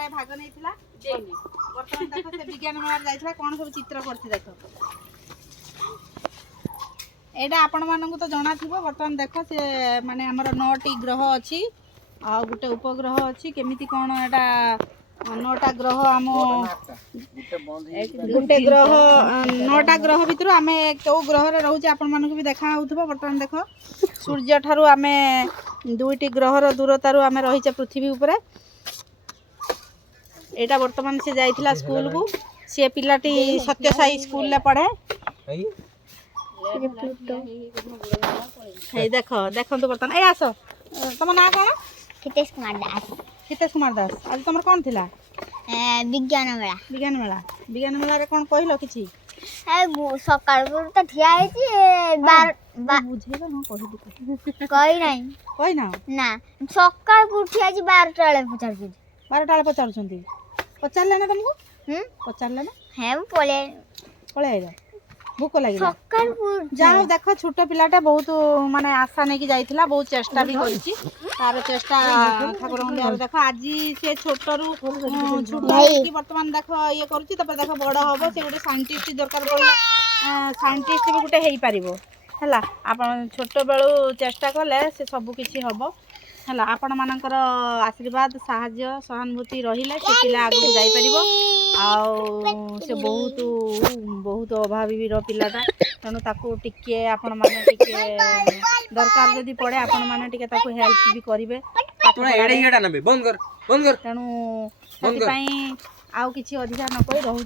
मेला भाग नहीं बर्तमान देख से विज्ञान मेला जाइला कौन सब चित्र करछि देख एटा आपण मानकु तो जणा थिबो बर्तमान देख से माने हमर 9टी ग्रह अछि आ गुटे उपग्रह अछि केमिति कोन एटा 9टा ग्रह आम गुटे ग्रह 9टा ग्रह भितर आमे को ग्रह रे रहउछि आपण मानकु भी देखा होउथबो बर्तमान देख सूर्य ठारू आमे 2टी ग्रह रो दूरता रो आमे रहिছে पृथ्वी ऊपर एटा वर्तमान से जाइथिला स्कूल को से पिलाटी सत्य साई स्कूल ले पढ़े हे देखो देखो तो बर्तमान ए आसो तुम ना कोन हितेश कुमार दास हितेश कुमार दास आज तुम कोन थिला विज्ञान मेला विज्ञान मेला रे कोन कहिलो किछि सकाळ तो ठिया है बार बुझेला न कही नहीं कहि ना ना सकाळ को ठिया है 12टा वाले पचार 12टा वाले पचारुछंती पचारले ना तुमको पचारले ना है पळे आइला भूख लागिला सकाळ को जाओ देखो छोट पिलाटा बहुत माने आशा नै कि जाइथिला बहुत चेष्टा भी करिछि तार चेष्टा ठाकुर मंदिर देखो आज से छोटरू छोट कि वर्तमान देखो ये करूछि तब देखो बड़ होबो से गुटे साइंटिस्ट दरकार पड़ला साइंटिस्ट भी गुटे हेई पारिबो हला आपण छोट बेलू चेष्टा कले से सब किछि होबो हला आपण मानकर आशीर्वाद साहाय्य सहानुभूति रहिले से पिला आगु जाई परिबो आउ से बहुत अभावी भी रो पिलाटा तेणु ताकू टिके आपण माने टिके दरकार जदी पड़े आपण माने टिके ताकू हेल्प भी करिवे तोरा एडे एडा नबे बंद कर तेणु सेति पई आउ किछि अधिकार न कोइ रहउछि।